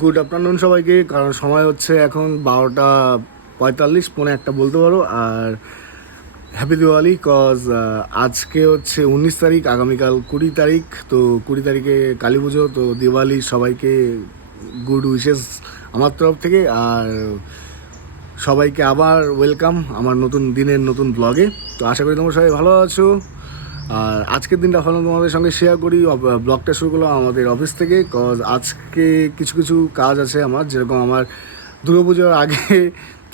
Good afternoon সবাইকে। কারণ সময় হচ্ছে এখন 12:45, পৌনে একটা বলতে পারো। আর হ্যাপি দিওয়ালি, কজ আজকে হচ্ছে 19 তারিখ, আগামীকাল 20 তারিখ। তো 20 তারিখে কালী পুজো। তো দিওয়ালি সবাইকে গুড উইশেস আমার তরফ থেকে। আর সবাইকে আবার ওয়েলকাম আমার নতুন দিনের নতুন ব্লগে। তো আশা করি তোমরা সবাই ভালো আছো। আর আজকের দিনটা ভালো তোমাদের সঙ্গে শেয়ার করি। ব্লগটা শুরু করলাম আমাদের অফিস থেকে, কজ আজকে কিছু কিছু কাজ আছে আমার। যেরকম আমার দুর্গাপুজোর আগে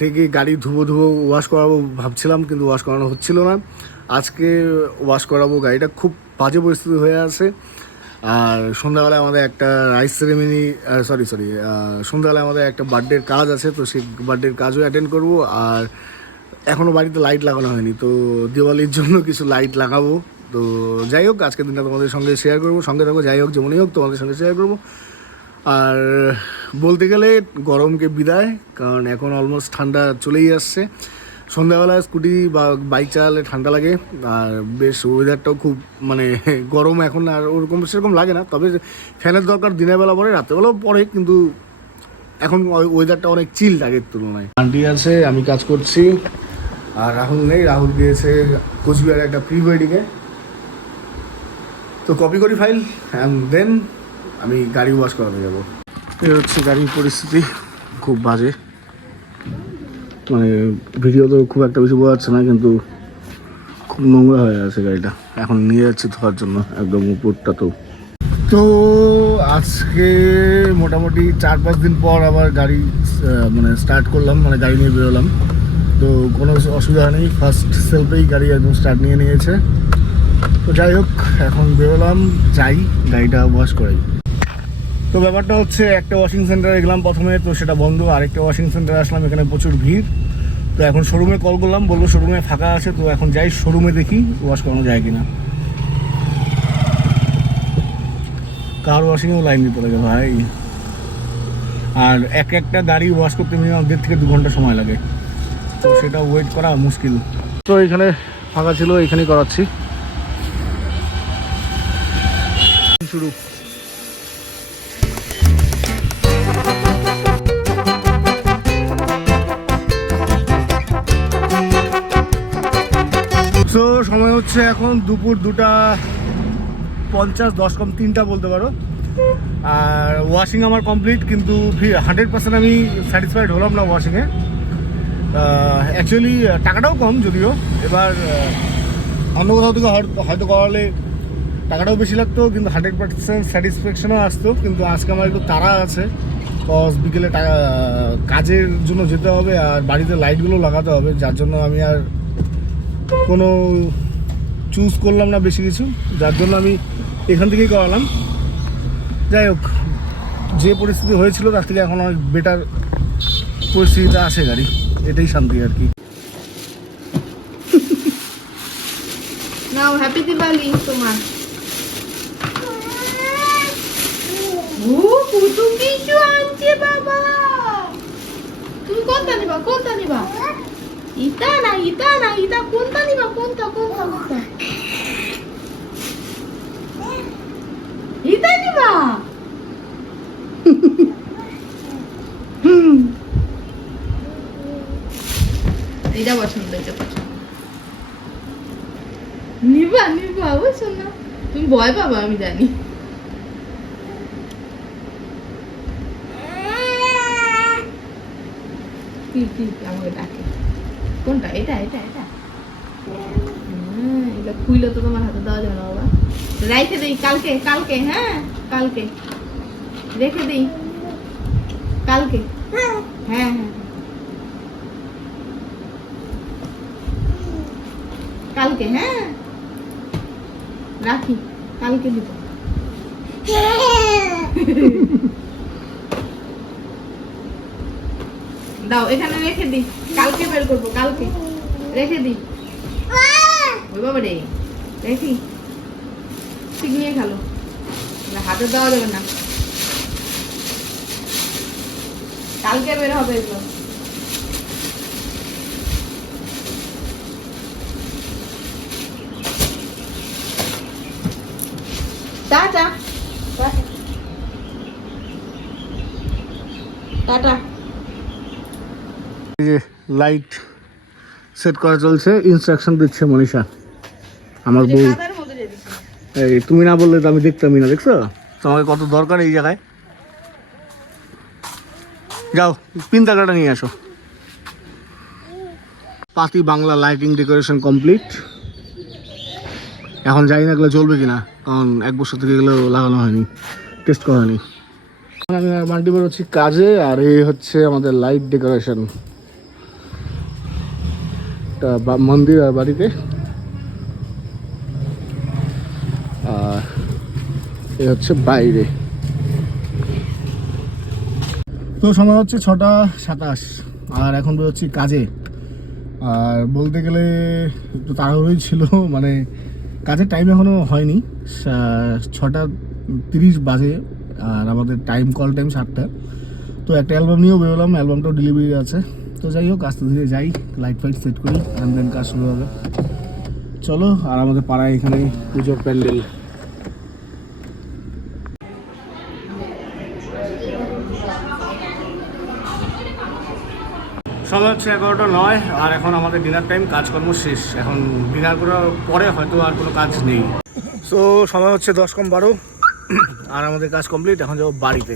থেকে গাড়ি ধুবো ওয়াশ করাবো ভাবছিলাম, কিন্তু ওয়াশ করানো হচ্ছিল না। আজকে ওয়াশ করাবো গাড়িটা, খুব বাজে পরিস্থিতি হয়ে আছে। আর সন্ধ্যাবেলায় আমাদের একটা রাইস সেরেমনি, সন্ধ্যাবেলায় আমাদের একটা বার্থডের কাজ আছে। তো সেই বার্থডের কাজও অ্যাটেন্ড করবো। আর এখনও বাড়িতে লাইট লাগানো হয়নি, তো দিওয়ালির জন্য কিছু লাইট লাগাবো। তো যাই হোক, আজকের দিনটা তোমাদের সঙ্গে শেয়ার করবো, সঙ্গে থাকো। যাই হোক, যেমনই হোক তোমাদের সঙ্গে শেয়ার করবো। আর বলতে গেলে গরমকে বিদায়, কারণ এখন অলমোস্ট ঠান্ডা চলেই আসছে। সন্ধ্যাবেলায় স্কুটি বা বাইক চালালে ঠান্ডা লাগে। আর বেশ ওয়েদারটাও খুব মানে গরম এখন আর ওরকম সেরকম লাগে না। তবে ফ্যানের দরকার দিনের বেলা পরে, রাত্রেবেলাও পরে, কিন্তু এখন ওয়েদারটা অনেক চিল আগের তুলনায়। আন্টি আছে, আমি কাজ করছি। আর রাহুল নেই, রাহুল গিয়েছে কোচবিহারে একটা প্রি ওয়েডিংয়ে। তো কপি করি ফাইল, অ্যান্ড দেন আমি গাড়ি ওয়াশ করাতে যাবো। এই হচ্ছে গাড়ির পরিস্থিতি, খুব বাজে। মানে ভিডিও তো খুব একটা বেশি বোঝা যাচ্ছে না, কিন্তু খুব নোংরা হয়ে আছে গাড়িটা। এখন নিয়ে যাচ্ছি ধোয়ার জন্য, একদম উপরটা। তো আজকে মোটামুটি 4-5 দিন পর আবার গাড়ি মানে স্টার্ট করলাম, মানে গাড়ি নিয়ে বেরোলাম। তো কোনো অসুবিধা নেই, ফার্স্ট সেলফেই গাড়ি একদম স্টার্ট নিয়েছে। তো যাই হোক, এখন বেরোলাম, যাই গাড়িটা ওয়াশ করাই। তো ব্যাপারটা হচ্ছে, একটা ওয়াশিং সেন্টারে গেলাম প্রথমে, তো সেটা বন্ধ। আরেকটা ওয়াশিং সেন্টারে আসলাম, এখানে প্রচুর ভিড়। তো এখন শোরুমে কল করলাম, বললো শোরুমে ফাঁকা আছে। তো এখন যাই শোরুমে, দেখি ওয়াশ করানো যায় কিনা। কার ওয়াশিংয়েও লাইন দিতে লাগে ভাই। আর একটা গাড়ি ওয়াশ করতে মিনিমাম 1.5 থেকে 2 ঘন্টা সময় লাগে। তো সেটা ওয়েট করা মুশকিল। তো এখানে ফাঁকা ছিল, এখানেই করাচ্ছি। শুরু। তো সময় হচ্ছে এখন দুপুর 2:50, 10 কম 3টা বলতে পারো। আর ওয়াশিং আমার কমপ্লিট, কিন্তু 100% আমি স্যাটিসফাইড হলাম না ওয়াশিংয়ে। অ্যাকচুয়ালি টাকাটাও কম যদিও। এবার অন্য কোথাও থেকে হয়তো করালে টাকাটাও বেশি লাগতো, কিন্তু 100% স্যাটিসফ্যাকশনও আসতো। কিন্তু আজকে আমার একটু তাড়া আছে, কজ বিকেলে কাজের জন্য যেতে হবে, আর বাড়িতে লাইটগুলো লাগাতে হবে। যার জন্য আমি আর কোনো চুজ করলাম না বেশি কিছু, যার জন্য আমি এখান থেকেই করালাম। যাই হোক, যে পরিস্থিতি হয়েছিল তার থেকে এখন অনেক বেটার পরিস্থিতিতে আছে গাড়ি, এটাই শান্তি আর কি। নাও হ্যাপি দিওয়ালি তোমার। ও পুতু কিছু আনছে বাবা। তুমি কোনটা নিবা, কোনটা নিবা? ইটা না ইটা কোনটা নিবা, কোনটা? ইটা নিবা? এটা পছন্দ, এটা পছন্দ। নিবা বুঝছো না, তুমি ভয় পাবা আমি জানি। কি আমাকে ডাকে? কোনটা? এটা এটা খুইলে তো তোমার হাতে দেওয়া যাবে না বাবা। রেখে দিই কালকে, হ্যাঁ কালকে রেখে দিই, কালকে। হ্যাঁ কালকে, হ্যাঁ রাখি, কালকে দিব। দাও এখানে রেখে দিই, কালকে বের করবো, কালকে রেখে দিই। ওই বাবা রে, দেখি ঠিক নিয়ে খেলো, হাতে দেওয়া যাবে না, কালকে বের হবে এগুলো। টাটা। টাটা। এই যে লাইট সেট করা চলছে, ইনস্ট্রাকশন দিচ্ছে মনীষা আমার বউ। কাদার মধ্যে দিয়ে দিছি। এই তুমি না বললে তো আমি দেখতামই না, দেখছো তোমাকে কত দরকার এই জায়গায়। যাও পিন তাকাটা নিয়ে আসো। পাতি বাংলা লাইটিং ডেকোরেশন কমপ্লিট। এখন জানি না এগুলো চলবে কিনা, কারণ 1 বছর থেকে এগুলো লাগানো হয়নি, টেস্ট করা হয়নি। আমি মাল্টিবার হচ্ছি কাজে, আর এই হচ্ছে আমাদের লাইট ডেকোরেশন মন্দির আর বাড়িতে। আর এই হচ্ছে বাইরে। তো সময় হচ্ছে 6:27, আর এখন বেরোচ্ছি কাজে। আর বলতে গেলে একটু তাড়াহুড়োই ছিল, মানে কাজের টাইম এখনও হয়নি, 6:30 বাজে। আর আমাদের টাইম কল টাইম 7টা। তো একটা অ্যালবাম নিয়েও বেরোলাম, অ্যালবামটাও ডেলিভারি আছে। তো যাই হোক, আস্তে ধীরে যাই, লাইট ফাইট সেট করি, অ্যান্ড দেন কাজ শুরু হবে। চলো। আর আমাদের পাড়ায় এখানে পুজোর প্যান্ডেল। সময় হচ্ছে 11:09, আর এখন আমাদের ডিনার টাইম, কাজকর্ম শেষ। এখন ডিনার করার পরে হয়তো আর কোনো কাজ নেই। সো সময় হচ্ছে 10:12, আর আমাদের কাজ কমপ্লিট। এখন যাবো বাড়িতে।